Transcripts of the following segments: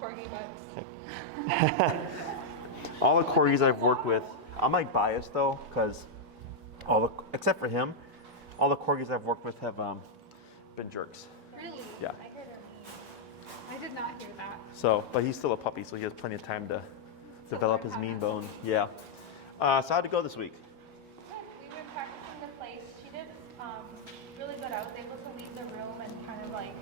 corgi butts. All the corgis I've worked with, I'm like biased though, because except for him, all the corgis I've worked with have been jerks. Really? Yeah. I did not hear that. So, but he's still a puppy, so he has plenty of time to develop his mean bone. Yeah. So how'd it go this week? We were practicing the place. She did really good. I was able to leave the room and kind of like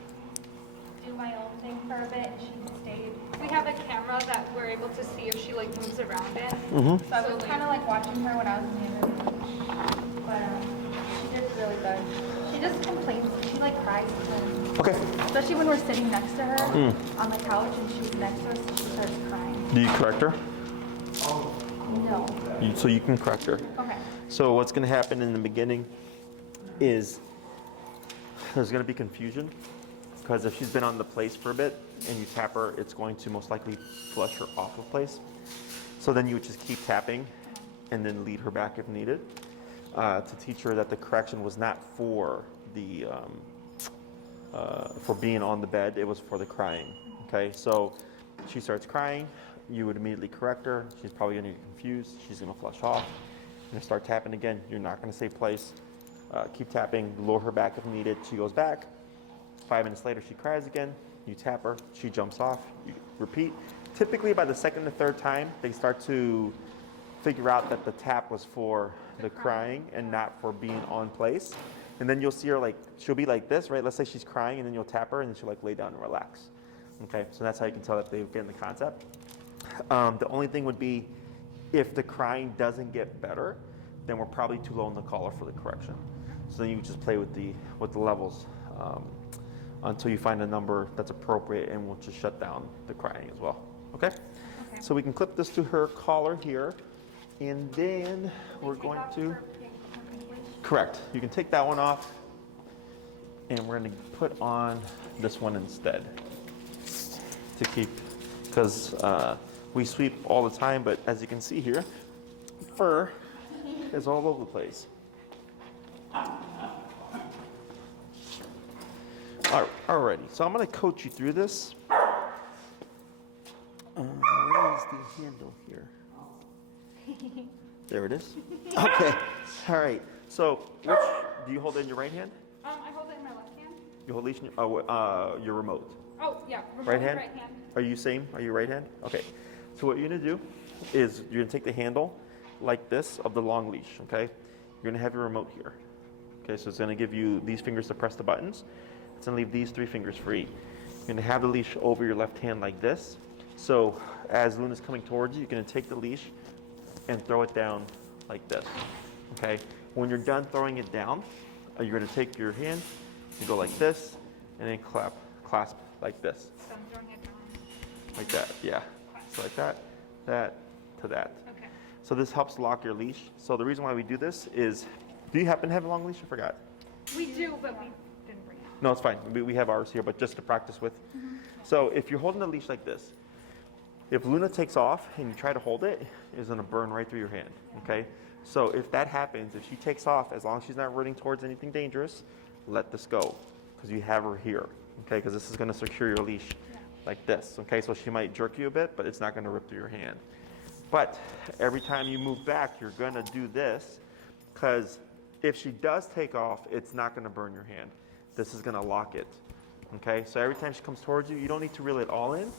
do my own thing for a bit, and she stayed. We have a camera that we're able to see if she like moves around in. So I was kind of like watching her when I was in the other room. But she did really good. She just complains. She like cries. Okay. Especially when we're sitting next to her on the couch and she's next to us, she starts crying. Do you correct her? No. So you can correct her. Okay. So what's going to happen in the beginning is there's going to be confusion, because if she's been on the place for a bit and you tap her, it's going to most likely flush her off of place. So then you would just keep tapping and then lead her back if needed, to teach her that the correction was not for the for being on the bed, it was for the crying. Okay, so she starts crying, you would immediately correct her. She's probably going to get confused. She's going to flush off. You're going to start tapping again. You're not going to say place. Keep tapping, lower her back if needed. She goes back. 5 minutes later, she cries again. You tap her. She jumps off. You repeat. Typically, by the second or third time, they start to figure out that the tap was for the crying and not for being on place. And then you'll see her she'll be like this, right? Let's say she's crying, and then you'll tap her, and then she'll lay down and relax. Okay, so that's how you can tell that they're getting the concept. The only thing would be, if the crying doesn't get better, then we're probably too low in the collar for the correction. So then you just play with the levels until you find a number that's appropriate, and we'll just shut down the crying as well. Okay? So we can clip this to her collar here, and then we're going to... Correct. You can take that one off, and we're going to put on this one instead to keep, because we sweep all the time, but as you can see here, fur is all over the place. Alrighty, so I'm going to coach you through this. Where is the handle here? There it is. Okay. All right. So, which do you hold it in your right hand? I hold it in my left hand. You hold leash in your remote. Oh yeah, remote Right hand? Right hand. Are you same? Are you right hand? Okay. So what you're gonna do is you're gonna take the handle like this of the long leash. Okay. You're gonna have your remote here. Okay. So it's gonna give you these fingers to press the buttons. It's gonna leave these 3 fingers free. You're gonna have the leash over your left hand like this. So as Luna's coming towards you, you're gonna take the leash and throw it down like this. Okay. When you're done throwing it down, you're gonna take your hand, you go like this, and then clasp like this. So I'm throwing it down. Like that, yeah. So like that to that. Okay. So this helps lock your leash. So the reason why we do this is, do you happen to have a long leash? I forgot. We do, but we didn't bring it. No, it's fine. We have ours here, but just to practice with. So if you're holding the leash like this, if Luna takes off and you try to hold it, it's gonna burn right through your hand, okay? So if that happens, if she takes off, as long as she's not running towards anything dangerous, let this go, because you have her here, okay? Because this is gonna secure your leash like this, okay? So she might jerk you a bit, but it's not gonna rip through your hand. But every time you move back, you're gonna do this, because if she does take off, it's not gonna burn your hand. This is gonna lock it, okay? So every time she comes towards you, you don't need to reel it all in,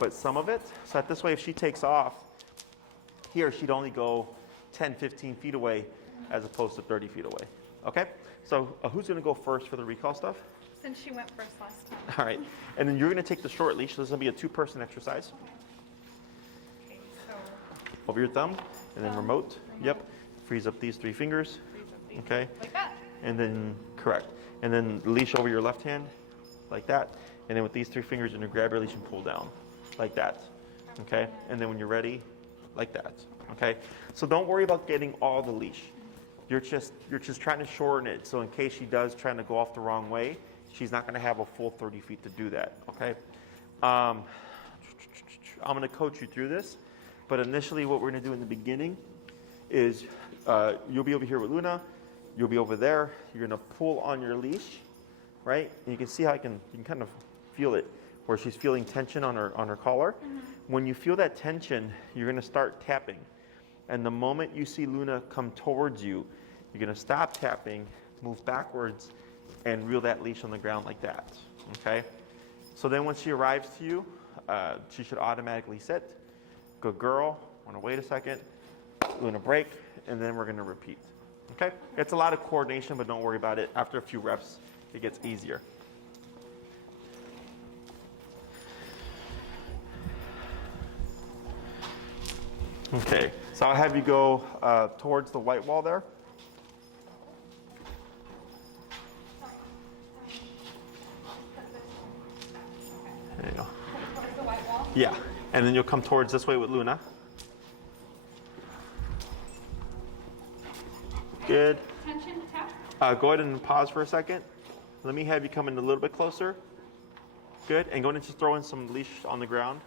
but some of it. So that this way, if she takes off, here she'd only go 10, 15 feet away as opposed to 30 feet away. Okay? So who's gonna go first for the recall stuff? Since she went first last time. All right. And then you're gonna take the short leash. So this is gonna be a 2-person exercise. Okay, so Over your thumb, and then remote. Yep. Freeze up these 3 fingers. freeze up these. Okay? Like that. And then, correct. And then leash over your left hand, like that. And then with these 3 fingers, you're gonna grab your leash and pull down, like that. Okay? And then when you're ready, like that. Okay? So don't worry about getting all the leash. You're just trying to shorten it, so in case she does trying to go off the wrong way, she's not gonna have a full 30 feet to do that, okay? I'm gonna coach you through this, but initially what we're gonna do in the beginning is you'll be over here with Luna, you'll be over there, you're gonna pull on your leash, right? And you can see how you can kind of feel it. where she's feeling tension on her collar. When you feel that tension, you're gonna start tapping. And the moment you see Luna come towards you, you're gonna stop tapping, move backwards, and reel that leash on the ground like that, okay? So then when she arrives to you, she should automatically sit. Good girl, wanna wait a second, Luna break, and then we're gonna repeat, okay? It's a lot of coordination, but don't worry about it. After a few reps, it gets easier. Okay, so I'll have you go towards the white wall there. There you go. Towards the white wall. Yeah, and then you'll come towards this way with Luna. Good. Tension, tap. Go ahead and pause for a second. Let me have you come in a little bit closer. Good, and go ahead and just throw in some leash on the ground.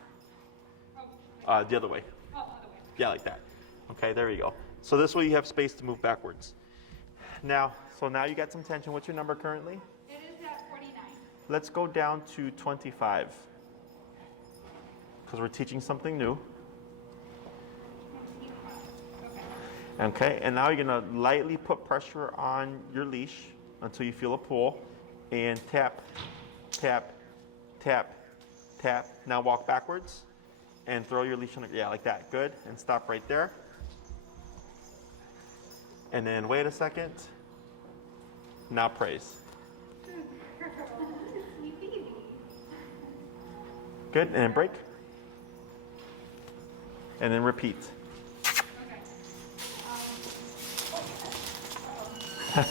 The other way. Oh, other way. Yeah, like that. Okay, there you go. So this way you have space to move backwards. Now you got some tension. What's your number currently? It is at 49. Let's go down to 25. Because we're teaching something new. Okay, and now you're gonna lightly put pressure on your leash until you feel a pull. And tap, tap, tap, tap. Now walk backwards and throw your leash on the, yeah, like that, good. And stop right there. And then wait a second. Now praise. Sweet baby. Good, and then break. And then repeat. Okay.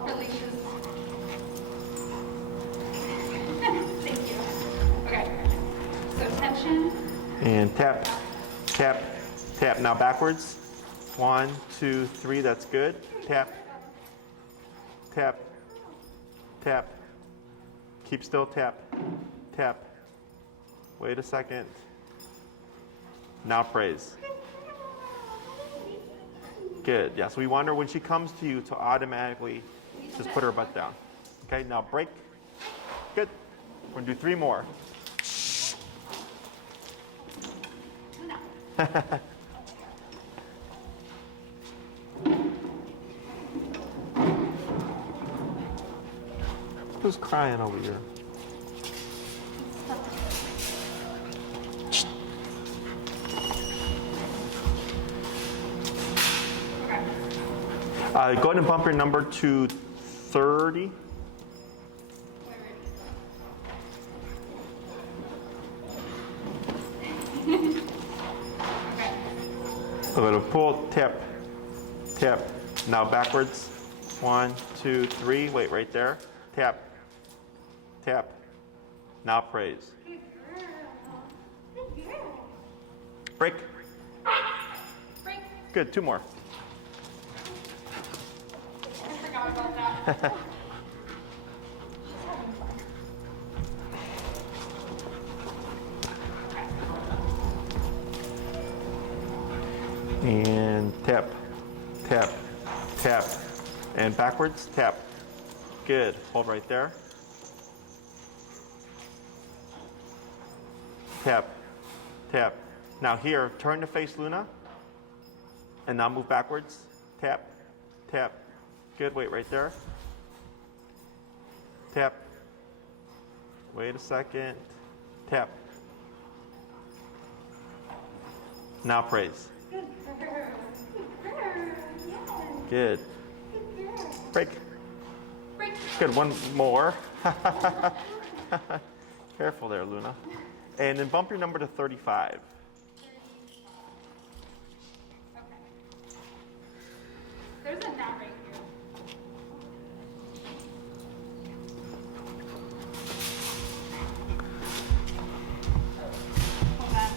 Releases. Thank you. Okay. So tension. And tap, tap, tap. Now backwards. 1, 2, 3, that's good. Tap, tap, tap. Keep still, tap, tap. Wait a second. Now praise. Good, yeah, so we want her when she comes to you to automatically just put her butt down. Okay, now break. Good. We're gonna do 3 more. Who's crying over here? Go ahead and bump your number to 30. A little pull, tap, tap. Now backwards. 1, 2, 3. Wait, right there. Tap, tap. Now praise. Break. Break. Good, 2 more. I forgot about that. And tap, tap, tap. And backwards, tap. Good, hold right there. Tap, tap. Now here, turn to face Luna. And now move backwards. Tap, tap. Good, wait right there. Tap. Wait a second. Tap. Now praise. Good. Break. Break. Good, 1 more. Careful there, Luna. And then bump your number to 35. Okay. There's a knot right here. Hold that.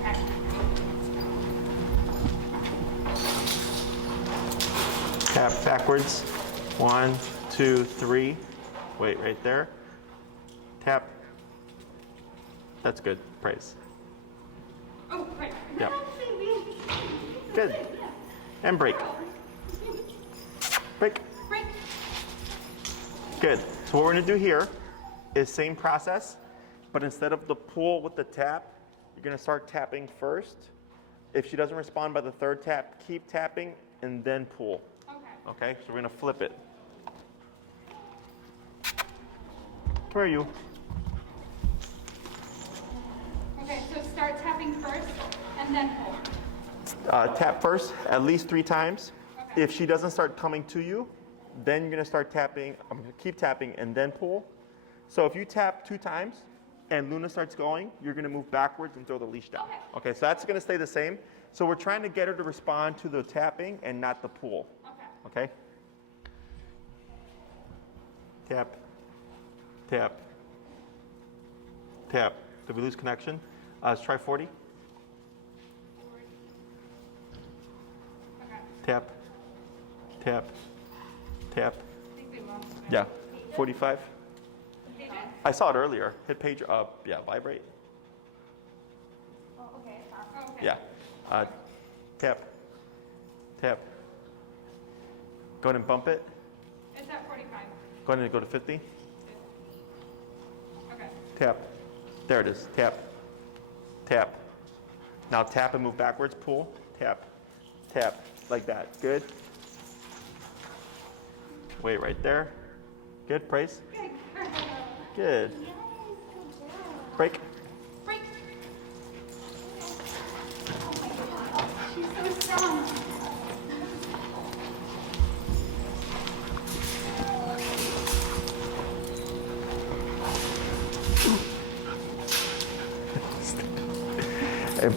Okay. Tap backwards. 1, 2, 3. Wait right there. Tap. That's good. Praise. Oh, right. Yep. Good. And break. Break. Break. Good. So what we're gonna do here is same process, but instead of the pull with the tap, you're gonna start tapping first. If she doesn't respond by the third tap, keep tapping and then pull. Okay. Okay, so we're gonna flip it. Where are you? Okay, so start tapping first and then pull. Tap first at least 3 times. Okay. If she doesn't start coming to you, then you're gonna start tapping, keep tapping and then pull. So if you tap 2 times and Luna starts going, you're gonna move backwards and throw the leash down. Okay. Okay, so that's gonna stay the same. So we're trying to get her to respond to the tapping and not the pull. Okay. Okay? Tap, tap, tap. Did we lose connection? Let's try 40. Okay. Tap, tap, tap. I think we lost it. Yeah, 45. Pages? I saw it earlier. Hit page up. Yeah, vibrate. Oh, okay. Oh, okay. Yeah. Tap, tap. Go ahead and bump it. It's at 45. Go ahead and go to 50. Okay. Tap. There it is. Tap, tap. Now tap and move backwards. Pull. Tap, tap. Like that. Good. Wait right there. Good. Praise. Good girl. Good. Break. Break. She's so strong. If,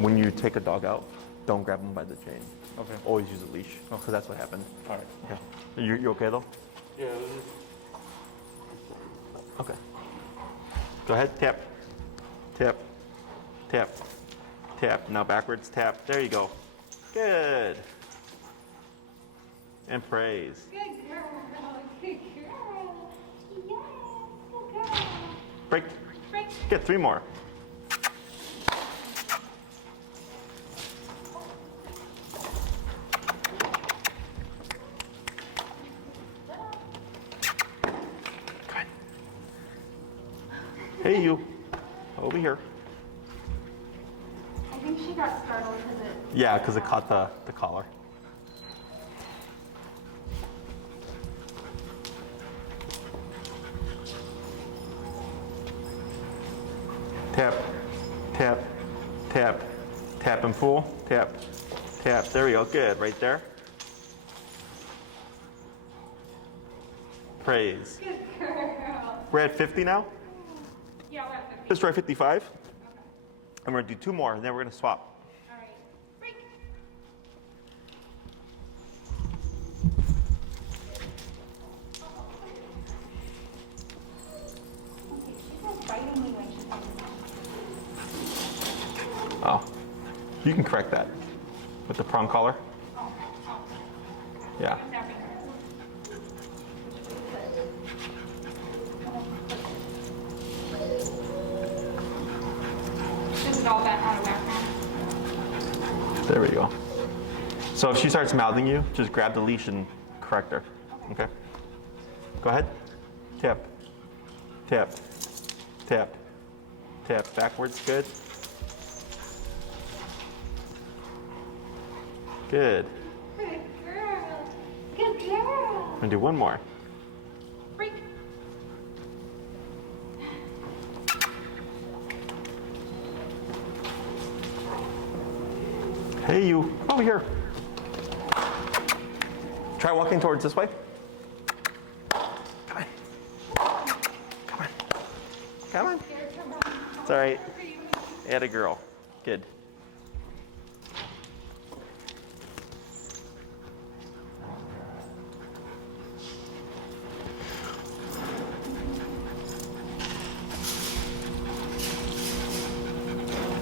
when you take a dog out, don't grab them by the chain. Okay. Always use a leash, because that's what happened. All right. Okay. You okay though? Yeah. Okay. Go ahead, tap, tap, tap, tap. Now backwards, tap. There you go. Good. And praise. Good girl. Good girl. Yes, good girl. Break. Break. Get 3 more. Good. Hey, you. Over here. I think she got startled because it. Yeah, because it caught the collar. Tap, tap, tap, tap and pull. Tap, tap. There we go. Good. Right there. Praise. Good girl. We're at 50 now. Yeah, we're at 50. Let's try 55. And we're going to do 2 more, and then we're going to swap. All right. Break. Okay, she's like biting me when she comes. Oh, you can correct that with the prong collar. Yeah. I'm tapping her. This is all bent out of whack now. There we go. So if she starts mouthing you, just grab the leash and correct her. Okay. Go ahead. Tap, tap, tap, tap. Backwards. Good. Good. Good girl. Good girl. I'm gonna do 1 more. Break. Hey, you. Over here. Try walking towards this way. Come on. Come on. Come on. It's all right. Atta girl. Good.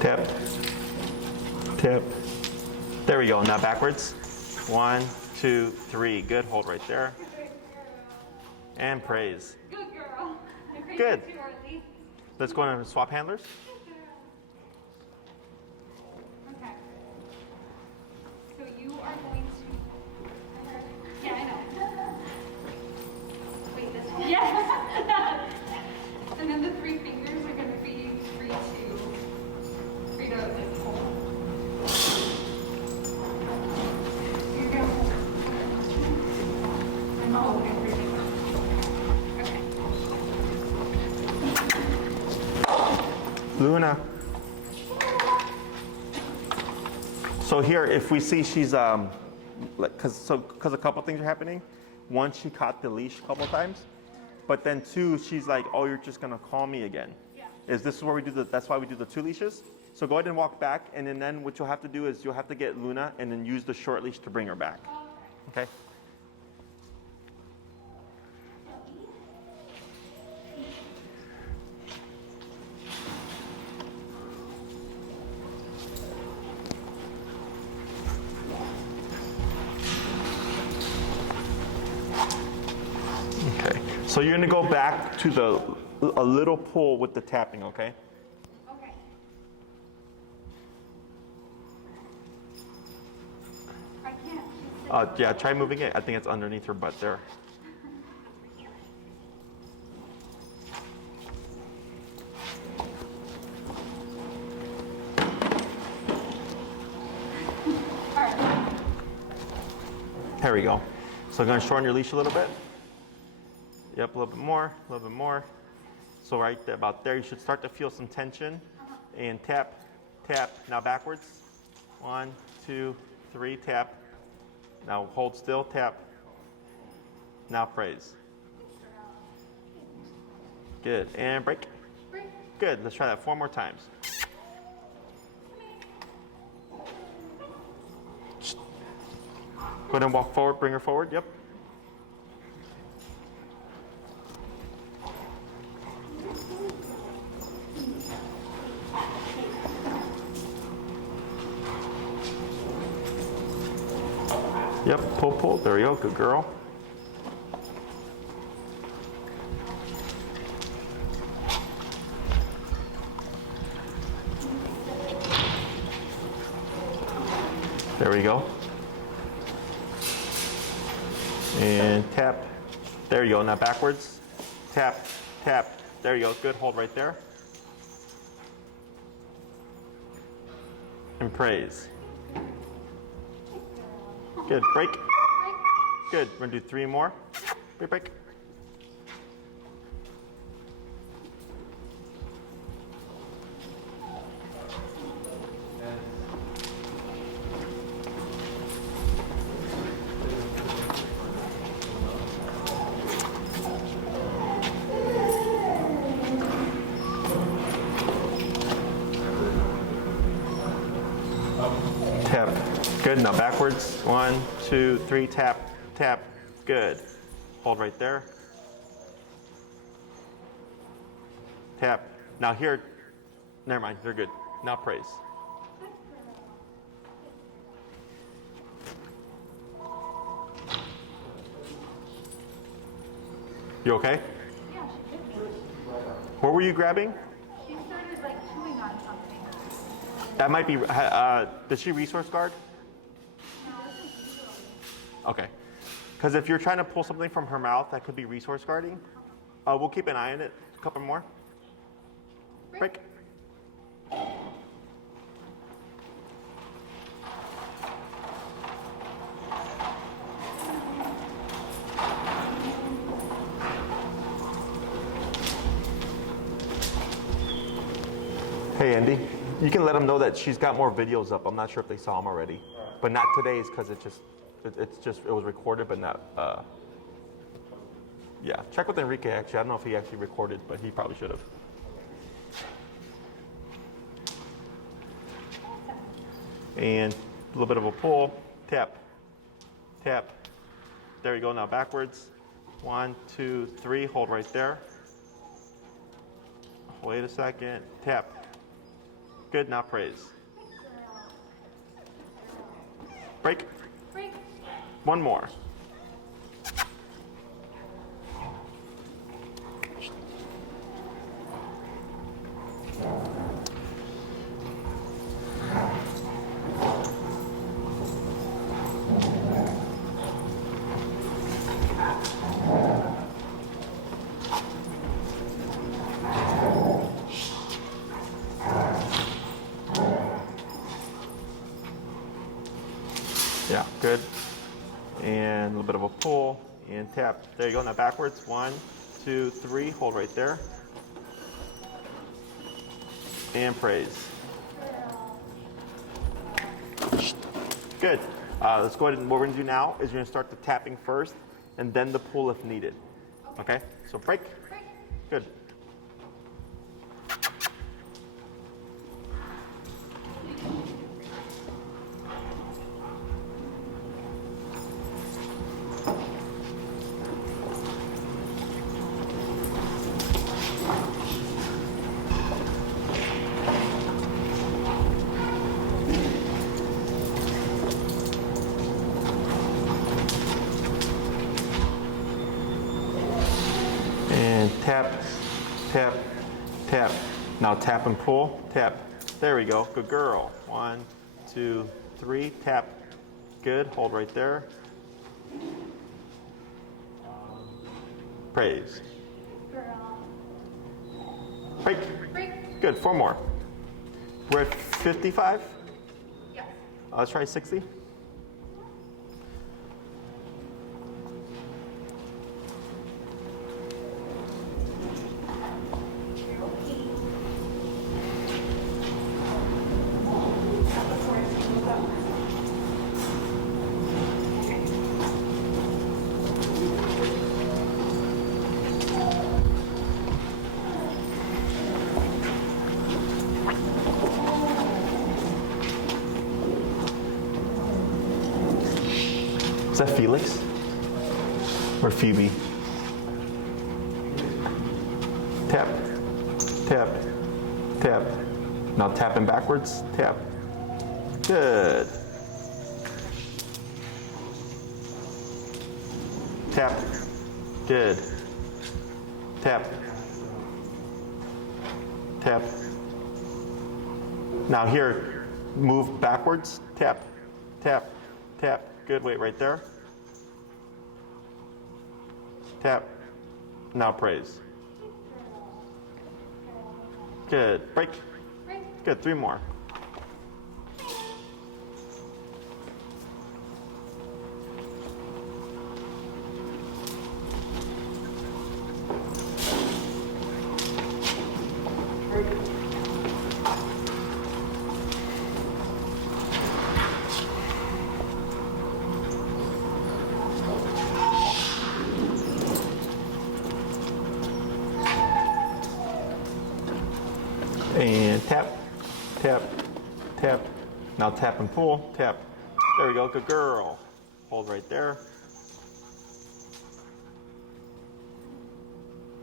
Tap. Tap. There we go. Now backwards. 1, 2, 3. Good. Hold right there. And praise. Good girl. Good. Too early. Let's go on and swap handlers. Luna. So here, if we see she's because a couple things are happening. One, she caught the leash a couple times, but then two, she's like, oh, you're just gonna call me again. Yeah. This is where we do that's why we do the 2 leashes. So go ahead and walk back, and then what you'll have to do is you'll have to get Luna and then use the short leash to bring her back. Okay. Okay. So you're gonna go back to a little pool with the tapping, okay? Okay. I can't. She's sitting. Yeah, try moving it. I think it's underneath her butt there. All right. There we go. So I'm gonna shorten your leash a little bit. Yep, a little bit more, a little bit more. So right there, about there, you should start to feel some tension. And tap, tap. Now backwards. 1, 2, 3, tap. Now hold still, tap. Now praise. Good, and break. Good, let's try that 4 more times. Go ahead and walk forward, bring her forward, yep. Yep, pull, pull, there you go, good girl. There we go. And tap. There you go. Now backwards. Tap, tap. There you go. Good. Hold right there. And praise. Good. Break. Good. We're going to do 3 more. Break, break. Tap. Good. Now backwards. 1, 2, 3. Tap. Tap. Good. Hold right there. Tap. Now here. Never mind. They're good. Now praise. You okay? Yeah, she did me. What were you grabbing? She started like chewing on something. That might be. Does she resource guard? Okay. Because if you're trying to pull something from her mouth, that could be resource guarding. We'll keep an eye on it. A couple more. Break. Hey, Andy. You can let them know that she's got more videos up. I'm not sure if they saw them already, but not today's because it was recorded, but not. Yeah, check with Enrique. Actually, I don't know if he actually recorded, but he probably should have. And a little bit of a pull, tap, tap. There you go. Now backwards. 1, 2, 3. Hold right there. Wait a second. Tap. Good. Now praise. Break. Break. 1 more. Yeah, good. And a little bit of a pull and tap. There you go. Now backwards. 1, 2, 3. Hold right there. And praise. Good. Let's go ahead and what we're gonna do now is you're gonna start the tapping first and then the pull if needed. Okay? So break. Good. And tap, tap, tap. Now tap and pull, tap. There we go, good girl. 1, 2, 3, tap. Good, hold right there. Praise. Break. Good, 4 more. We're at 55? Yes. Let's try 60. Is that Felix? Or Phoebe? Tap, tap, tap. Now tapping backwards, tap. Good. Tap. Good. Tap. Tap. Now here, move backwards, tap, tap, tap. Good, wait right there. Tap. Now praise. Good, break. Good, 3 more. And tap, tap, tap. Now tap and pull, tap. There we go, good girl. Hold right there.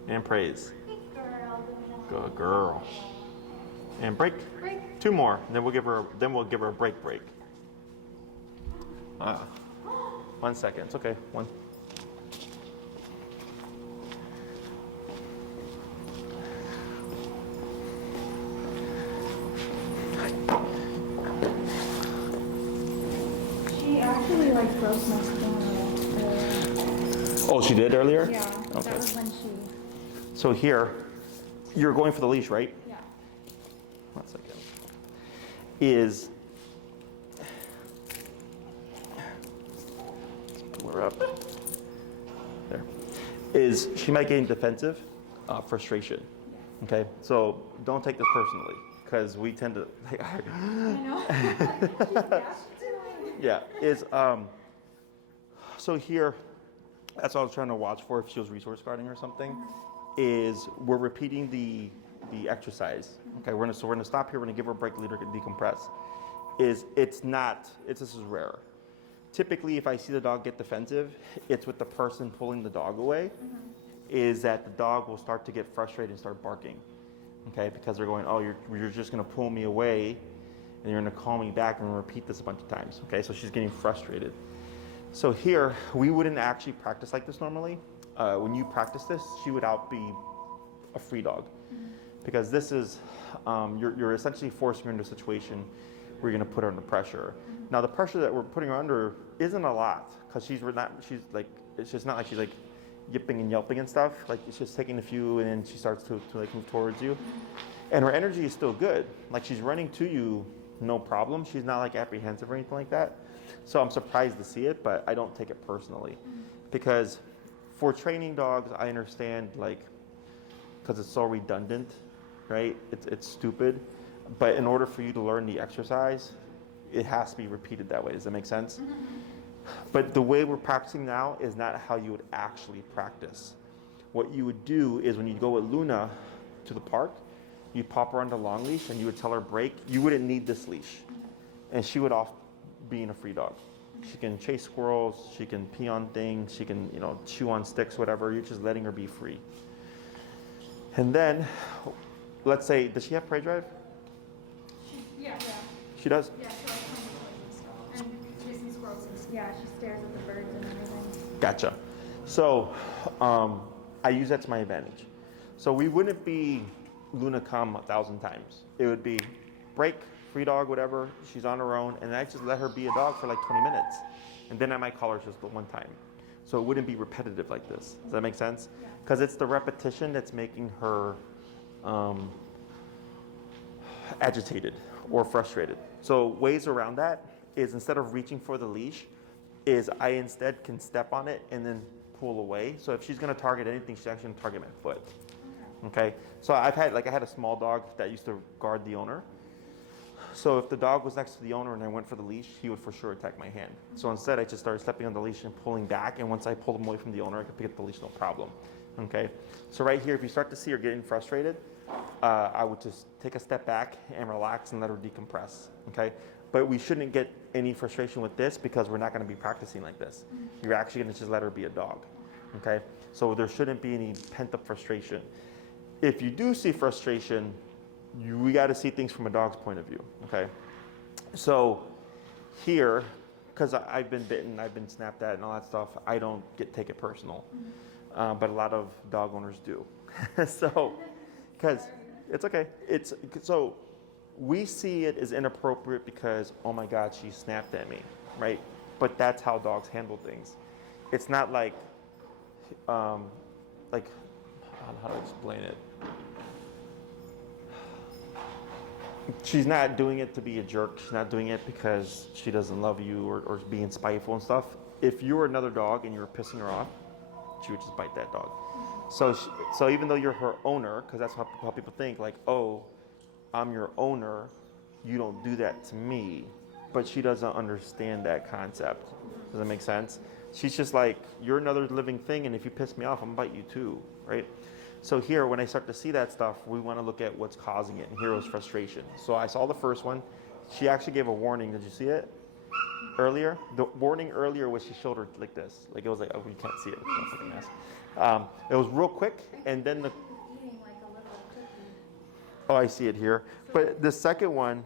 And praise. Good girl. And break. 2 more. Then we'll give her a break. 1 second. It's okay. 1. She actually like broke my stomach. Oh, she did earlier? Yeah, Okay. that was when she. So here, you're going for the leash, right? Yeah. 1 second. Is let's pull her up. There. Is she might get defensive, frustration. Okay, so don't take this personally because we tend to. I know. Yeah. Is so here. That's what I was trying to watch for if she was resource guarding or something. Is we're repeating the exercise. Okay, we're gonna stop here. We're gonna give her a break, lead her decompress. This is rare. Typically, if I see the dog get defensive, it's with the person pulling the dog away. Is that the dog will start to get frustrated and start barking. Okay, because they're going, oh, you're just gonna pull me away, and you're gonna call me back, and we'll repeat this a bunch of times. Okay, so she's getting frustrated. So here, we wouldn't actually practice like this normally. When you practice this, she would be a free dog. Because this is, you're essentially forcing her into a situation where you're gonna put her under pressure. Now the pressure that we're putting her under isn't a lot, because it's just not like she's like yipping and yelping and stuff. Like it's just taking a few and then she starts to like move towards you. And her energy is still good. Like she's running to you, no problem. She's not like apprehensive or anything like that. So I'm surprised to see it, but I don't take it personally. Because for training dogs, I understand like, because it's so redundant, right? It's stupid. But in order for you to learn the exercise, it has to be repeated that way. Does that make sense? But the way we're practicing now is not how you would actually practice. What you would do is when you go with Luna to the park, you pop her on the long leash and you would tell her break. You wouldn't need this leash. And she would off being a free dog. She can chase squirrels, she can pee on things, she can, chew on sticks, whatever. You're just letting her be free. And then, let's say, does she have prey drive? Yeah. She does? Yeah, she likes hunting toys and stuff. And chasing squirrels and stuff. Yeah, she stares at the birds and everything. Gotcha. So, I use that to my advantage. So we wouldn't be Luna come 1,000 times. It would be break, free dog, whatever. She's on her own, and I just let her be a dog for like 20 minutes. And then I might call her just the one time. So it wouldn't be repetitive like this. Does that make sense? Because it's the repetition that's making her agitated or frustrated. So ways around that is instead of reaching for the leash, is I instead can step on it and then pull away. So if she's going to target anything, she's actually going to target my foot. Okay. So I had a small dog that used to guard the owner. So if the dog was next to the owner and I went for the leash, he would for sure attack my hand. So instead, I just started stepping on the leash and pulling back. And once I pulled him away from the owner, I could pick up the leash, no problem. Okay. So right here, if you start to see her getting frustrated, I would just take a step back and relax and let her decompress. Okay. But we shouldn't get any frustration with this because we're not going to be practicing like this. You're actually going to just let her be a dog. Okay. So there shouldn't be any pent-up frustration. If you do see frustration, we got to see things from a dog's point of view, okay? So here, because I've been bitten, I've been snapped at and all that stuff, I don't take it personal. But a lot of dog owners do. So, because it's okay. So we see it as inappropriate because, oh my God, she snapped at me, right? But that's how dogs handle things. It's not like, how to explain it? She's not doing it to be a jerk. She's not doing it because she doesn't love you or being spiteful and stuff. If you were another dog and you were pissing her off, she would just bite that dog. So even though you're her owner, because that's how people think, like, oh, I'm your owner, you don't do that to me. But she doesn't understand that concept. Does that make sense? She's just like, you're another living thing, and if you piss me off, I'm gonna bite you too, right? So here, when I start to see that stuff, we want to look at what's causing it, and here was frustration. So I saw the first one. She actually gave a warning. Did you see it earlier? The warning earlier was she showed her like this. Like it was like, oh, you can't see it. It's like a mess. It was real quick, and then the... Eating like a little cookie. Oh, I see it here. But the second one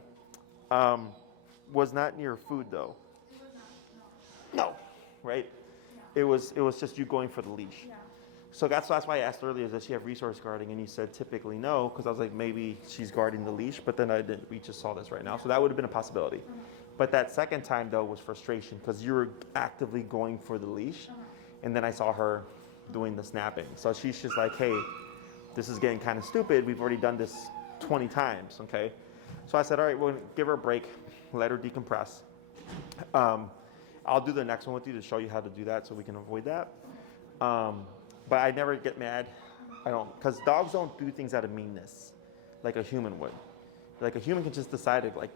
was not near food, though. It was not, No, right? It was just you going for the leash. Yeah. So that's why I asked earlier, does she have resource guarding? And you said typically no, because I was like, maybe she's guarding the leash, but then we just saw this right now. So that would have been a possibility. But that second time, though, was frustration because you were actively going for the leash. And then I saw her doing the snapping. So she's just like, hey, this is getting kind of stupid. We've already done this 20 times, okay? So I said, all right, we'll give her a break, let her decompress. I'll do the next one with you to show you how to do that so we can avoid that. But I never get mad. I don't, because dogs don't do things out of meanness like a human would. Like a human can just decide to like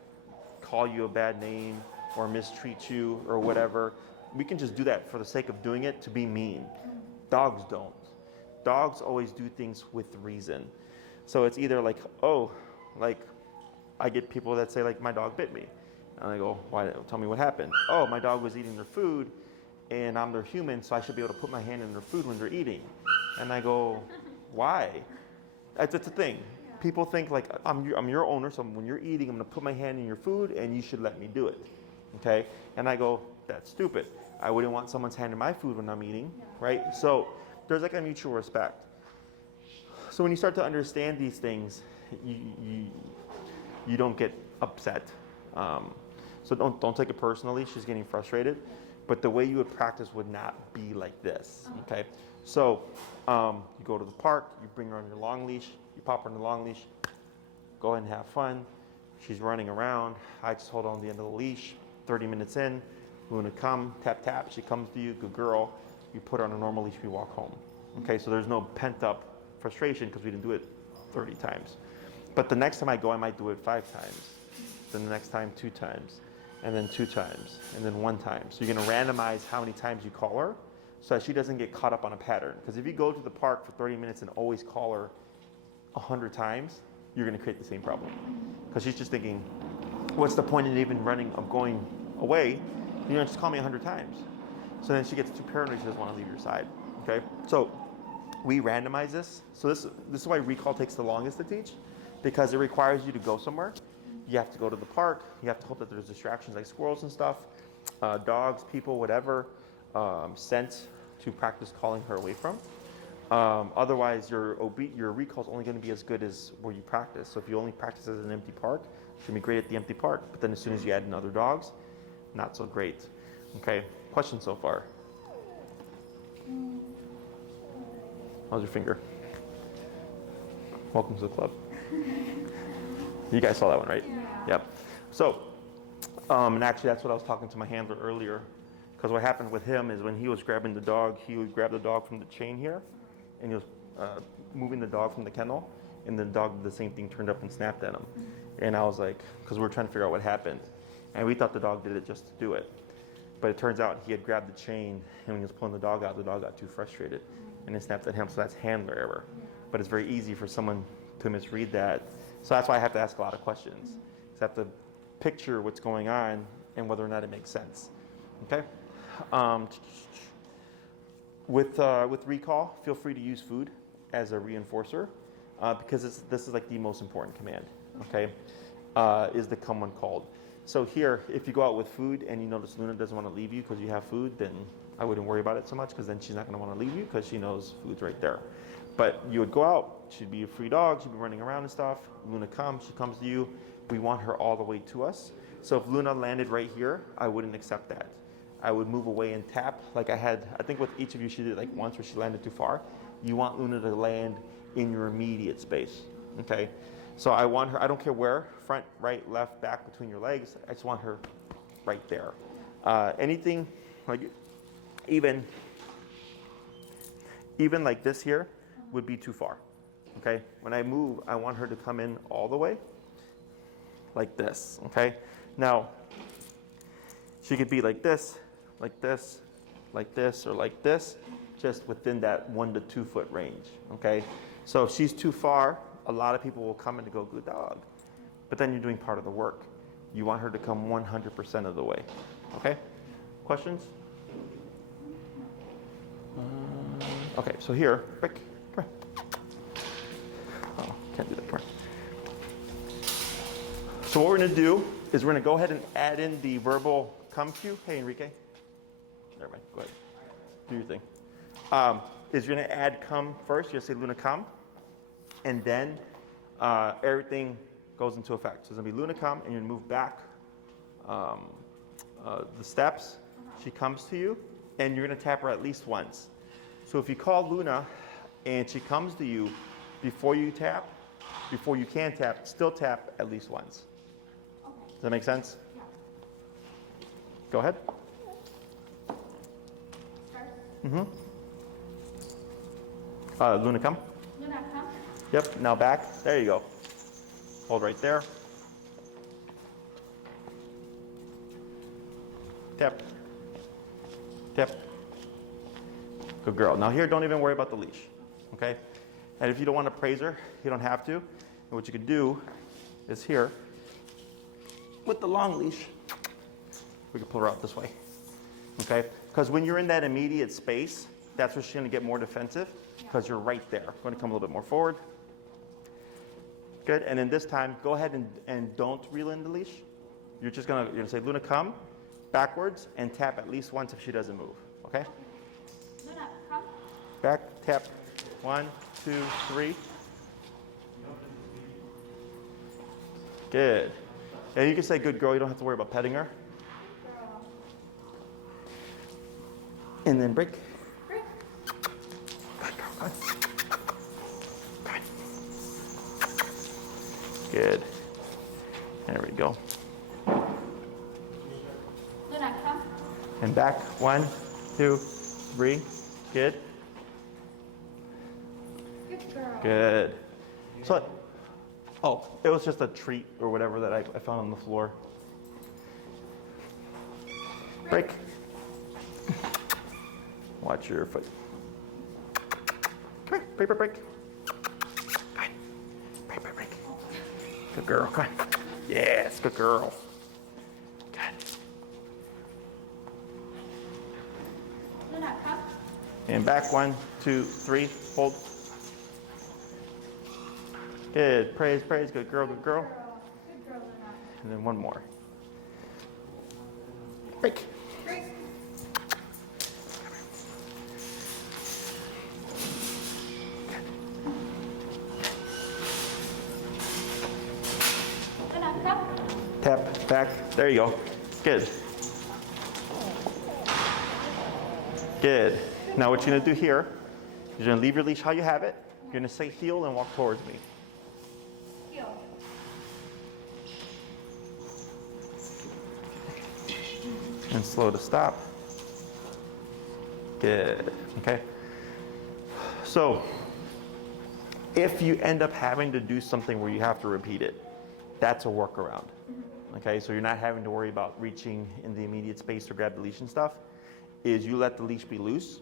call you a bad name or mistreat you or whatever. We can just do that for the sake of doing it to be mean. Dogs don't. Dogs always do things with reason. So it's either like, oh, like I get people that say like my dog bit me. And I go, why? Tell me what happened. Oh, my dog was eating their food and I'm their human, so I should be able to put my hand in their food when they're eating. And I go, why? It's a thing. People think like, I'm your owner, so when you're eating, I'm gonna put my hand in your food and you should let me do it, okay? And I go, that's stupid. I wouldn't want someone's hand in my food when I'm eating, right? So there's like a mutual respect. So when you start to understand these things, you don't get upset. So don't take it personally, she's getting frustrated. But the way you would practice would not be like this, okay? So you go to the park, you bring her on your long leash, you pop her on the long leash, go ahead and have fun. She's running around. I just hold on the end of the leash. 30 minutes in, Luna come, tap, tap. She comes to you, good girl. You put her on a normal leash, we walk home. Okay, so there's no pent up frustration because we didn't do it 30 times. But the next time I go, I might do it 5 times. Then the next time 2 times. And then 2 times. And then 1 time. So you're going to randomize how many times you call her so that she doesn't get caught up on a pattern. Because if you go to the park for 30 minutes and always call her 100 times, you're going to create the same problem. Because she's just thinking, what's the point in even running of going away? You know, just call me 100 times. So then she gets too paranoid, she doesn't want to leave your side. Okay? So we randomize this. So this is why recall takes the longest to teach, because it requires you to go somewhere. You have to go to the park. You have to hope that there's distractions like squirrels and stuff, dogs, people, whatever, scent to practice calling her away from. Otherwise, your recall is only going to be as good as where you practice. So if you only practice at an empty park, it's going to be great at the empty park. But then as soon as you add in other dogs, not so great. Okay, questions so far? How's your finger? Welcome to the club. You guys saw that one, right? Yeah. Yep. So, and actually that's what I was talking to my handler earlier. Because what happened with him is when he was grabbing the dog, he would grab the dog from the chain here, and he was moving the dog from the kennel, and the dog did the same thing, turned up and snapped at him. And I was like, because we were trying to figure out what happened. And we thought the dog did it just to do it. But it turns out he had grabbed the chain, and when he was pulling the dog got too frustrated, and it snapped at him, so that's handler error. But it's very easy for someone to misread that. So that's why I have to ask a lot of questions. I have to picture what's going on and whether or not it makes sense. Okay? With recall, feel free to use food as a reinforcer because this is like the most important command. Okay? Is the come when called. So here, if you go out with food and you notice Luna doesn't want to leave you because you have food, then I wouldn't worry about it so much because then she's not going to want to leave you because she knows food's right there. But you would go out, she'd be a free dog, she'd be running around and stuff. Luna comes, she comes to you. We want her all the way to us. So if Luna landed right here, I wouldn't accept that. I would move away and tap like I think with each of you she did it like once where she landed too far. You want Luna to land in your immediate space, okay? So I want her, I don't care where, front, right, left, back, between your legs. I just want her right there. Anything, like even like this here would be too far, okay? When I move, I want her to come in all the way, like this, okay? Now, she could be like this, like this, like this, or like this, just within that 1 to 2 foot range, okay? So if she's too far, a lot of people will come in to go, good dog. But then you're doing part of the work. You want her to come 100% of the way. Okay? Questions? Okay, so here, Rick, come here. Oh, can't do that, come here. So what we're going to do is we're going to go ahead and add in the verbal come cue. Hey, Enrique. Never mind, go ahead. Do your thing. Is you're going to add come first. You're going to say, Luna, come. And then everything goes into effect. So it's going to be Luna come, and you're going to move back the steps. She comes to you, and you're going to tap her at least once. So if you call Luna, and she comes to you, before you can tap, still tap at least once. Okay. Does that make sense? Yeah. Go ahead. Start. Luna, come. Luna, come. Yep, now back. There you go. Hold right there. Tap. Tap. Good girl. Now here, don't even worry about the leash, okay? And if you don't want to praise her, you don't have to. And what you could do is here, with the long leash, we can pull her out this way, okay? Because when you're in that immediate space, that's where she's going to get more defensive because you're right there. I'm going to come a little bit more forward. Good, and then this time, go ahead and don't reel in the leash. You're gonna say, Luna, come, backwards, and tap at least once if she doesn't move, okay? Luna, come. Back, tap, 1, 2, 3. Good. And you can say, good girl, you don't have to worry about petting her. Girl. And then break. Break. Good girl, good. Good. There we go. Luna, come. And back, 1, 2, 3. Good. Good girl. Good. So Oh, it was just a treat or whatever that I found on the floor. Break. Watch your foot. Come here, break. Come on. Break. Good girl, come on. Yes, good girl. Good. Luna, come. And back, 1, 2, 3, hold. Good, praise, good girl. Good girl, Luna. And then one more. Break. Break. Luna, come. Tap, back, there you go. Good. Good. Now what you're gonna do here is you're gonna leave your leash how you have it. You're gonna say heel and walk towards me. Heel. And slow to stop. Good, okay? So, if you end up having to do something where you have to repeat it, that's a workaround, okay? So you're not having to worry about reaching in the immediate space to grab the leash and stuff, is you let the leash be loose.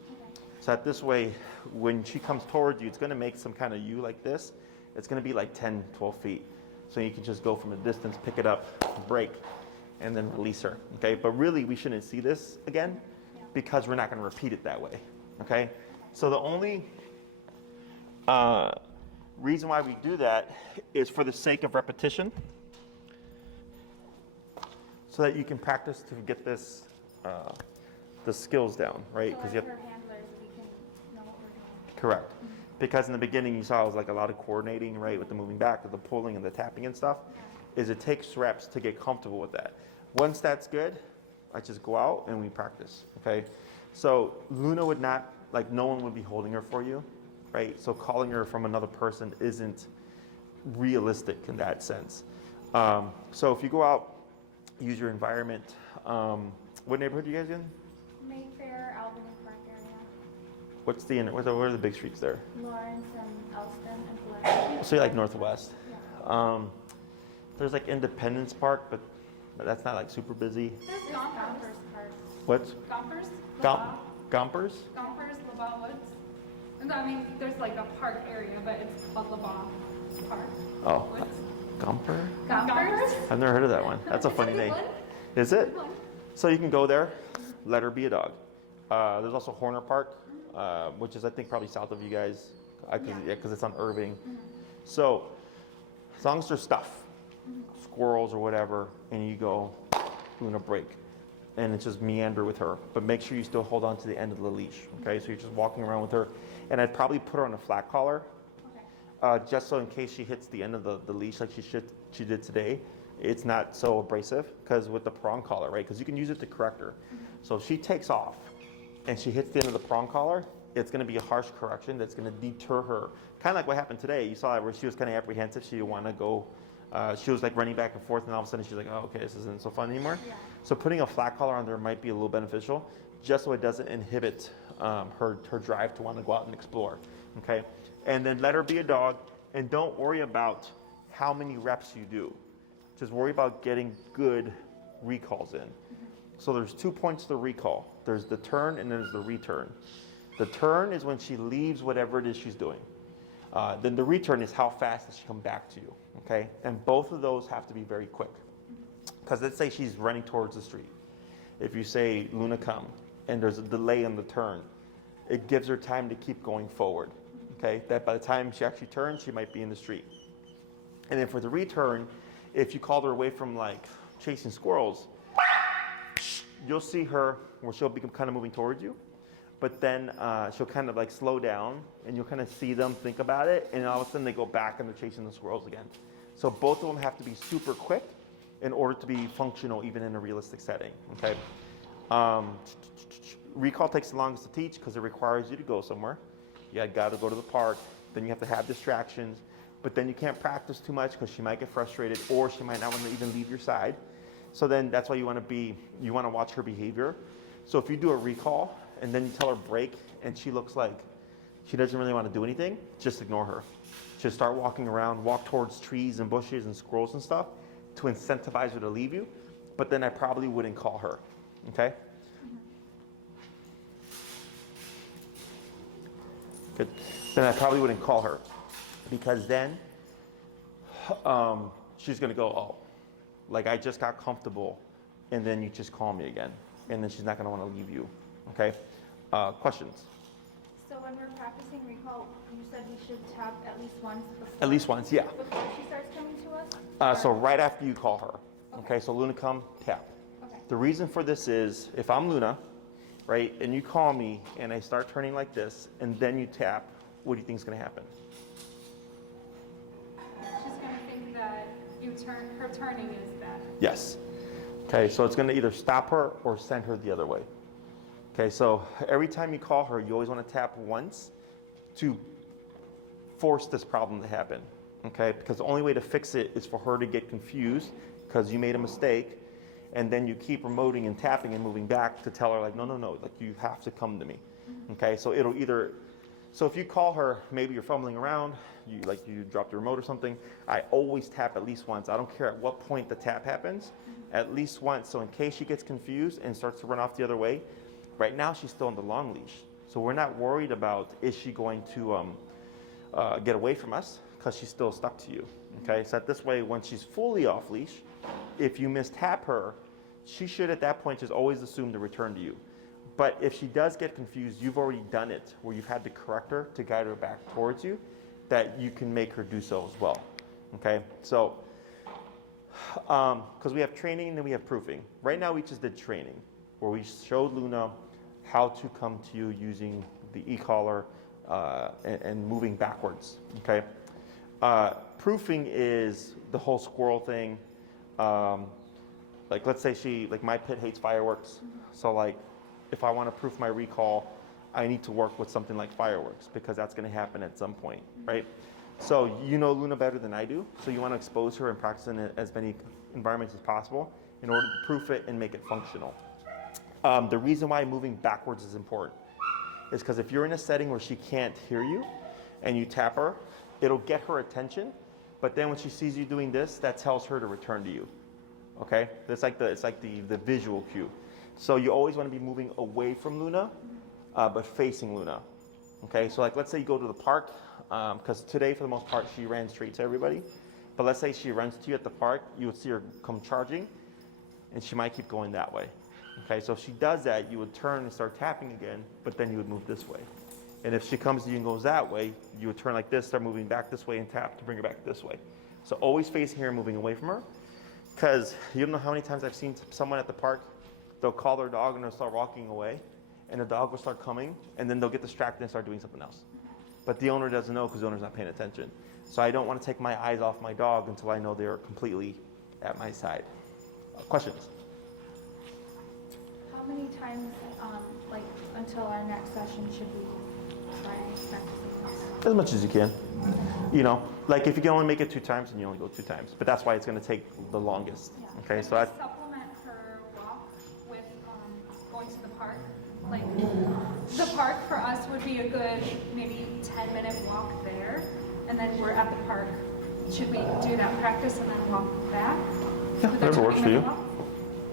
So that this way, when she comes towards you, it's gonna make some kind of U like this. It's gonna be like 10, 12 feet. So you can just go from a distance, pick it up, break, and then release her, okay? But really, we shouldn't see this again because we're not gonna repeat it that way, okay? So the only reason why we do that is for the sake of repetition, so that you can practice to get this, the skills down, right? So Because as her handlers, we can know what we're doing. correct. Because in the beginning you saw it was like a lot of coordinating, right, with the moving back, with the pulling and the tapping and stuff, is it takes reps to get comfortable with that. Once that's good, I just go out and we practice, okay? So Luna would not, like no one would be holding her for you, right? So calling her from another person isn't realistic in that sense. So if you go out, use your environment. What neighborhood are you guys in? Mayfair, Albany Park area. What are the big streets there? Lawrence and Elston and Glen. So you're like northwest. Yeah. There's like Independence Park, but that's not like super busy. There's Gompers Gompers. Park. What's Gompers? Gompers? Gompers, LaBaugh Woods. And I mean, there's like a park area, but it's called LaBaugh Park. Oh, Woods. Gomper? Gompers? I've never heard of that one. That's a funny name. Is it? So you can go there, let her be a dog. There's also Horner Park, which is I think probably south of you guys, because it's on Irving. So as long as there's stuff, squirrels or whatever, and you go doing a break, and it's just meander with her, but make sure you still hold on to the end of the leash, okay? So you're just walking around with her, and I'd probably put her on a flat collar, just so in case she hits the end of the leash like she did today, it's not so abrasive, because with the prong collar, right? Because you can use it to correct her. So if she takes off and she hits the end of the prong collar, it's going to be a harsh correction that's going to deter her. Kind of like what happened today. You saw that where she was kind of apprehensive. She didn't want to go. She was like running back and forth, and all of a sudden she's like, oh, okay, this isn't so fun anymore. Yeah. So putting a flat collar on there might be a little beneficial, just so it doesn't inhibit her drive to want to go out and explore, okay? And then let her be a dog, and don't worry about how many reps you do. Just worry about getting good recalls in. So there's 2 points to recall. There's the turn and there's the return. The turn is when she leaves whatever it is she's doing. Then the return is how fast does she come back to you, okay? And both of those have to be very quick. Because let's say she's running towards the street. If you say, Luna, come, and there's a delay in the turn, it gives her time to keep going forward, okay? That by the time she actually turns, she might be in the street. And then for the return, if you called her away from like chasing squirrels, you'll see her where she'll be kind of moving towards you, but then she'll kind of like slow down, and you'll kind of see them think about it, and all of a sudden they go back and they're chasing the squirrels again. So both of them have to be super quick in order to be functional even in a realistic setting, okay? Recall takes the longest to teach because it requires you to go somewhere. You got to go to the park, then you have to have distractions, but then you can't practice too much because she might get frustrated or she might not want to even leave your side. So then that's why you want to watch her behavior. So if you do a recall and then you tell her break and she looks like she doesn't really want to do anything, just ignore her. She'll start walking around, walk towards trees and bushes and squirrels and stuff to incentivize her to leave you. But then I probably wouldn't call her, okay? Good. Then I probably wouldn't call her because then she's gonna go, oh, like I just got comfortable, and then you just call me again, and then she's not gonna wanna leave you, okay? Questions? So when we're practicing recall, you said we should tap at least once before. At least once, yeah. Before she starts coming to us? So right after you call her, okay? So Luna, come, tap. Okay. The reason for this is if I'm Luna, right, and you call me and I start turning like this, and then you tap, what do you think is gonna happen? She's gonna think that her turning is bad. Yes. Okay, so it's gonna either stop her or send her the other way. Okay, so every time you call her, you always wanna tap once to force this problem to happen, okay? Because the only way to fix it is for her to get confused because you made a mistake, and then you keep remoting and tapping and moving back to tell her like, no, like you have to come to me, okay? So it'll either, so if you call her, maybe you're fumbling around, you dropped your remote or something, I always tap at least once. I don't care at what point the tap happens, at least once. So in case she gets confused and starts to run off the other way, right now she's still on the long leash. So we're not worried about is she going to get away from us because she's still stuck to you, okay? So this way, when she's fully off leash, if you mistap her, she should at that point just always assume to return to you. But if she does get confused, you've already done it where you've had to correct her to guide her back towards you, that you can make her do so as well, okay? So, because we have training and then we have proofing. Right now we just did training where we showed Luna how to come to you using the e-collar and moving backwards, okay? Proofing is the whole squirrel thing. Like let's say my pit hates fireworks. So like if I want to proof my recall, I need to work with something like fireworks because that's going to happen at some point, right? So you know Luna better than I do. So you want to expose her and practice in as many environments as possible in order to proof it and make it functional. The reason why moving backwards is important is because if you're in a setting where she can't hear you and you tap her, it'll get her attention. But then when she sees you doing this, that tells her to return to you. Okay? It's like the visual cue. So you always want to be moving away from Luna, but facing Luna. Okay? So like let's say you go to the park, because today for the most part she ran straight to everybody. But let's say she runs to you at the park, you would see her come charging, and she might keep going that way. Okay? So if she does that, you would turn and start tapping again, but then you would move this way. And if she comes to you and goes that way, you would turn like this, start moving back this way and tap to bring her back this way. So always facing her and moving away from her. Because you don't know how many times I've seen someone at the park, they'll call their dog and they'll start walking away, and the dog will start coming, and then they'll get distracted and start doing something else. But the owner doesn't know because the owner's not paying attention. So I don't want to take my eyes off my dog until I know they are completely at my side. Questions? How many times, like until our next session, should we try practicing this? As much as you can. You know, like if you can only make it 2 times, then you only go 2 times. But that's why it's going to take the longest. Yeah. Okay, so Could we supplement her walk with going to the park. Like the park for us would be a good maybe 10-minute walk there, and then we're at the park. Should we do that practice and then walk back? Yeah, With a whatever works for you. 20-minute walk?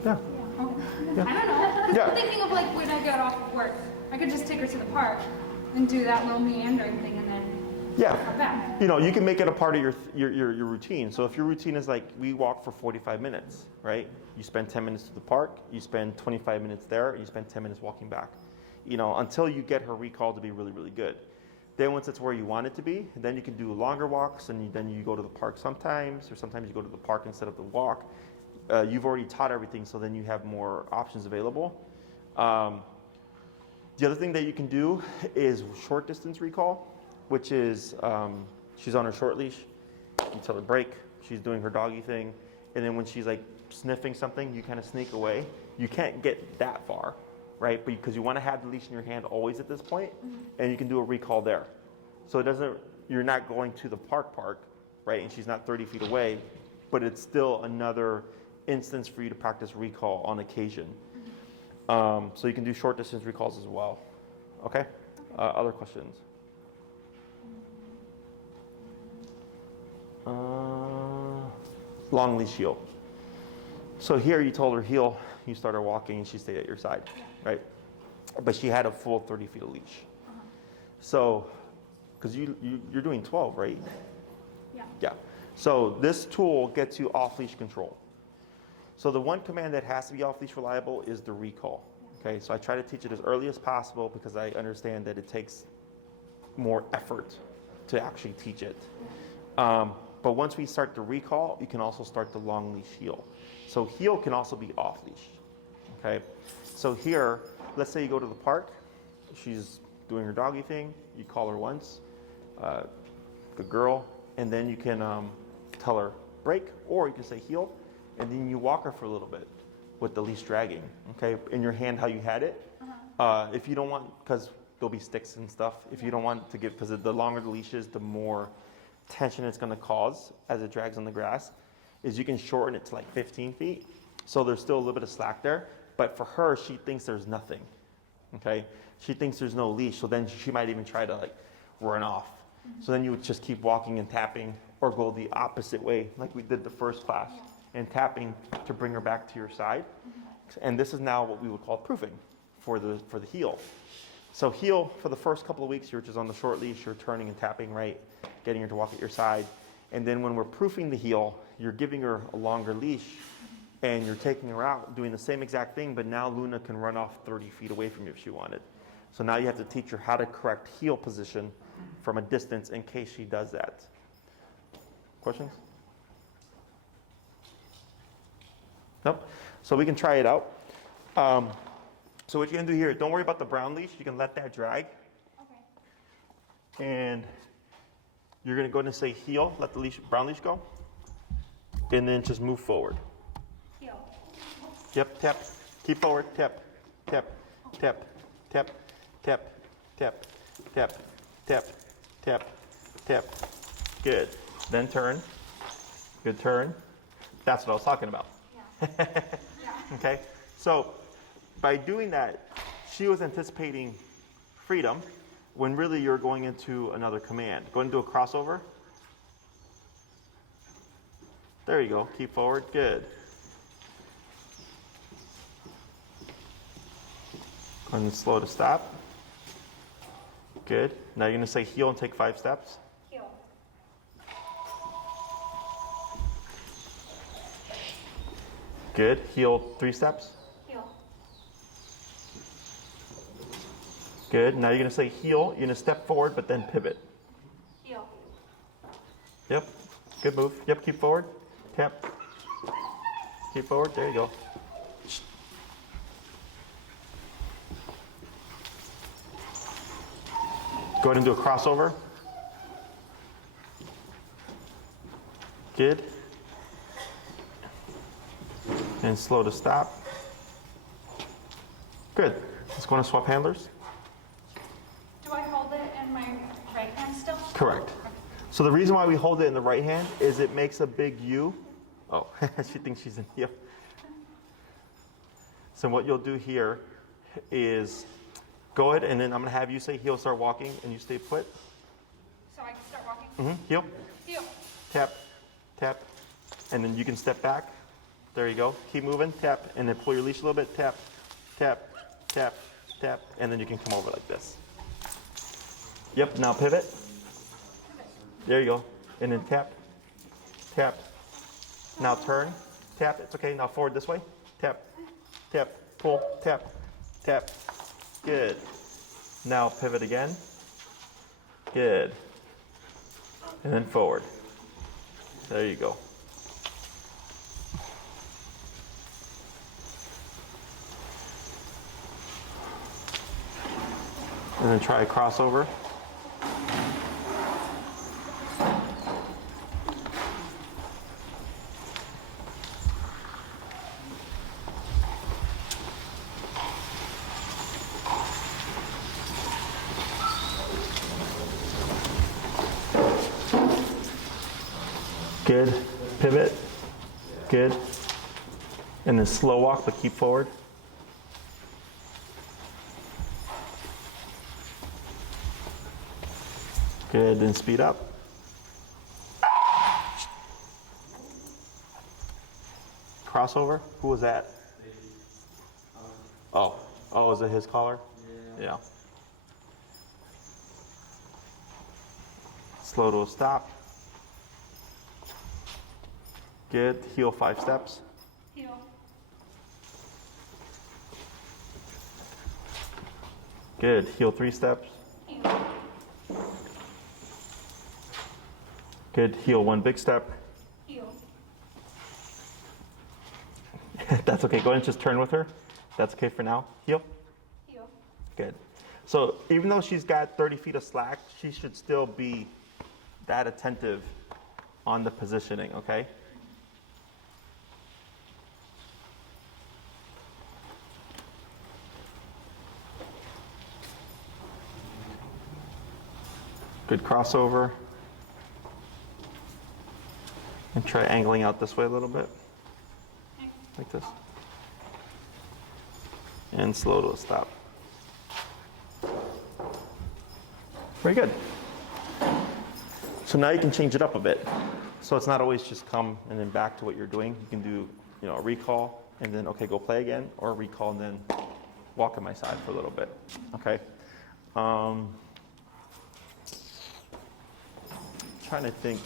Yeah. Oh. Yeah. I don't know. 'Cause Yeah. I'm thinking of like when I get off of work, I could just take her to the park and do that little meandering thing and then Yeah. come back. You know, you can make it a part of your routine. So if your routine is like, we walk for 45 minutes, right? You spend 10 minutes to the park, you spend 25 minutes there, and you spend 10 minutes walking back. You know, until you get her recall to be really, really good. Then once it's where you want it to be, then you can do longer walks, and then you go to the park sometimes, or sometimes you go to the park instead of the walk. You've already taught everything, so then you have more options available. The other thing that you can do is short distance recall, which is she's on her short leash, you tell her break, she's doing her doggy thing, and then when she's like sniffing something, you kind of sneak away. You can't get that far, right? But because you want to have the leash in your hand always at this point, and you can do a recall there. So it doesn't, you're not going to the park, right? And she's not 30 feet away, but it's still another instance for you to practice recall on occasion. So you can do short distance recalls as well. Okay? Other questions? Long leash heel. So here you told her heel, you started walking and she stayed at your side, right? But she had a full 30 feet of leash. So, because you're doing 12, right? Yeah. Yeah. So this tool gets you off leash control. So the one command that has to be off leash reliable is the recall. Okay, so I try to teach it as early as possible because I understand that it takes more effort to actually teach it. But once we start the recall, you can also start the long leash heel. So heel can also be off leash. Okay, so here, let's say you go to the park, she's doing her doggy thing, you call her once, good girl, and then you can tell her break, or you can say heel, and then you walk her for a little bit with the leash dragging, okay, in your hand how you had it. If you don't want, because there'll be sticks and stuff, if you don't want to give, because the longer the leash is, the more tension it's going to cause as it drags on the grass, is you can shorten it to like 15 feet. So there's still a little bit of slack there, but for her, she thinks there's nothing, okay? She thinks there's no leash, so then she might even try to like run off. So then you would just keep walking and tapping, or go the opposite way, like we did the first class, and tapping to bring her back to your side. And this is now what we would call proofing for the heel. So heel, for the first couple of weeks, you're just on the short leash, you're turning and tapping right, getting her to walk at your side. And then when we're proofing the heel, you're giving her a longer leash, and you're taking her out, doing the same exact thing, but now Luna can run off 30 feet away from you if she wanted. So now you have to teach her how to correct heel position from a distance in case she does that. Questions? Nope. So we can try it out. So what you're gonna do here, don't worry about the brown leash, you can let that drag. Okay. And you're gonna go ahead and say heel, let the brown leash go. And then just move forward. Heel. Yep, tap, keep forward, tap, tap, tap, tap, tap, tap, tap, tap, tap, tap. Good. Then turn. Good turn. That's what I was talking about. Yeah. Okay? So by doing that, she was anticipating freedom when really you're going into another command. Go into a crossover. There you go. Keep forward. Good. Go ahead and slow to stop. Good. Now you're going to say heel and take 5 steps. Heel. Good. Heel 3 steps. Heel. Good. Now you're going to say heel. You're going to step forward, but then pivot. Heel. Yep. Good move. Yep. Keep forward. Tap. Keep forward. There you go. Go ahead and do a crossover. Good. And slow to stop. Good. Let's go on to swap handlers. Do I hold it in my right hand still? Correct. So the reason why we hold it in the right hand is it makes a big U. Oh, she thinks she's in heel. So what you'll do here is go ahead, and then I'm going to have you say heel, start walking, and you stay put. So I can start walking. Heel. Heel. Tap, tap, and then you can step back. There you go. Keep moving. Tap, and then pull your leash a little bit. Tap, tap, tap, tap, and then you can come over like this. Yep. Now pivot. There you go. And then tap, tap. Now turn, tap. It's okay. Now forward this way. Tap, tap, pull, tap, tap. Good. Now pivot again. Good. And then forward. There you go. And then try a crossover. Good. Pivot. Good. And then slow walk, but keep forward. Good. Then speed up. crossover. Who was that? Oh, is it his collar? Yeah. Slow to a stop. Good. Heel 5 steps. Heel. Good. Heel 3 steps. Heel. Good. Heel 1 big step. Heel. That's okay. Go ahead and just turn with her. That's okay for now. Heel. Heel. Good. So even though she's got 30 feet of slack, she should still be that attentive on the positioning, okay? Good crossover. And try angling out this way a little bit. Like this. And slow to a stop. Very good. So now you can change it up a bit. So it's not always just come and then back to what you're doing. You can do, a recall and then, okay, go play again, or a recall and then walk at my side for a little bit, okay? Trying to think.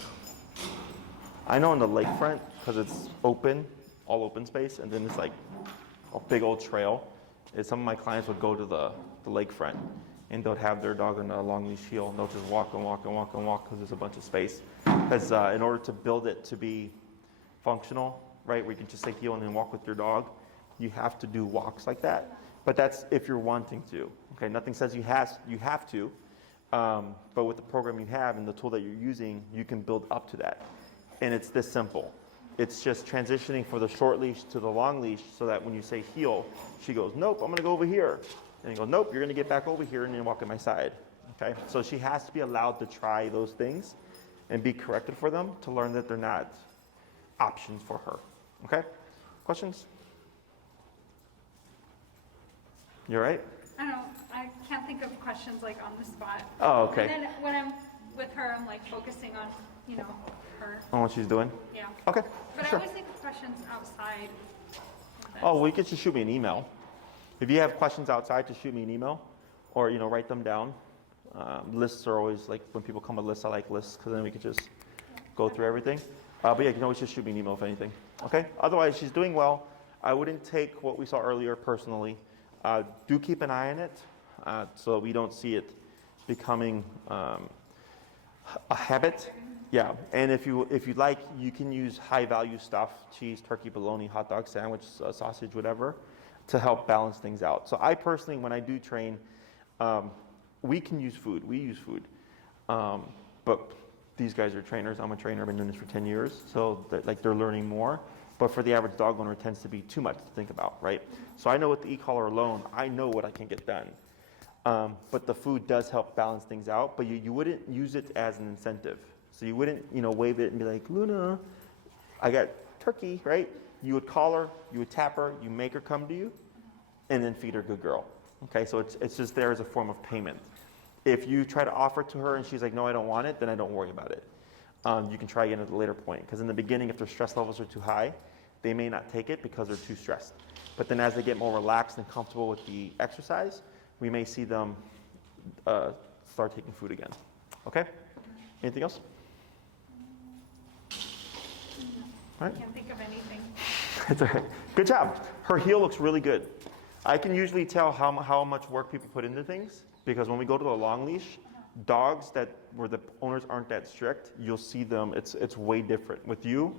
I know on the lakefront, because it's open, all open space, and then it's like a big old trail, is some of my clients would go to the lakefront and they'll have their dog on a long leash heel and they'll just walk and walk and walk and walk because there's a bunch of space. Because in order to build it to be functional, right, where you can just take heel and then walk with your dog, you have to do walks like that. But that's if you're wanting to. Okay, nothing says you have to, but with the program you have and the tool that you're using, you can build up to that. And it's this simple. It's just transitioning from the short leash to the long leash so that when you say heel, she goes, nope, I'm going to go over here. And you go, nope, you're going to get back over here and then walk at my side. Okay? So she has to be allowed to try those things and be corrected for them to learn that they're not options for her. Okay? Questions? You all right? I can't think of questions like on the spot. Oh, okay. And then when I'm with her, I'm like focusing on, her. On what she's doing? Yeah. Okay, But sure. I always think of questions outside. of this. Oh, well, you can just shoot me an email. If you have questions outside, just shoot me an email or, write them down. Lists are always, like, when people come with lists, I like lists because then we can just go through everything. But yeah, you can always just shoot me an email if anything. Okay? Otherwise, she's doing well. I wouldn't take what we saw earlier personally. Do keep an eye on it so we don't see it becoming a habit. Yeah, and if you like, you can use high-value stuff, cheese, turkey, bologna, hot dog sandwich, sausage, whatever, to help balance things out. So I personally, when I do train, we can use food. We use food. But these guys are trainers. I'm a trainer. I've been doing this for 10 years. So they're learning more. But for the average dog owner, it tends to be too much to think about, right? So I know with the e-collar alone, I know what I can get done. But the food does help balance things out. But you wouldn't use it as an incentive. So you wouldn't, wave it and be like, Luna, I got turkey, right? You would call her, you would tap her, you make her come to you, and then feed her good girl. Okay, so it's just there as a form of payment. If you try to offer it to her and she's like, no, I don't want it, then I don't worry about it. You can try again at a later point. Because in the beginning, if their stress levels are too high, they may not take it because they're too stressed. But then as they get more relaxed and comfortable with the exercise, we may see them start taking food again. Okay? Anything else? All right. I can't think of anything. That's all right. Good job. Her heel looks really good. I can usually tell how much work people put into things because when we go to the long leash, dogs where the owners aren't that strict, you'll see them. It's way different. With you,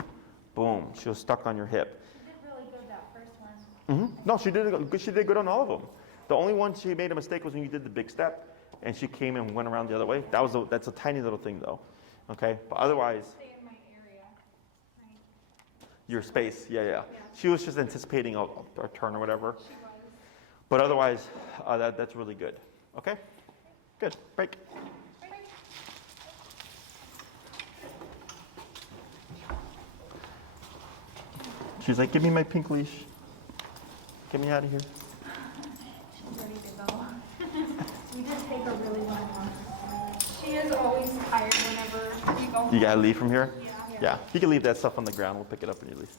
boom, she was stuck on your hip. She did really good that first one. Mm-hmm. No, she did good on all of them. The only one she made a mistake was when you did the big step, and she came and went around the other way. That's a tiny little thing though. Okay, but otherwise. Stay in my area. Right. Your space, yeah. She was just anticipating a turn or whatever. She was. But otherwise, that's really good. Okay? Good. Break. She's like, give me my pink leash. Get me out of here. She's ready to go. We did take a really long walk. She is always tired whenever we go home. You gotta leave from here? Yeah. Yeah. You can leave that stuff on the ground. We'll pick it up when you leave.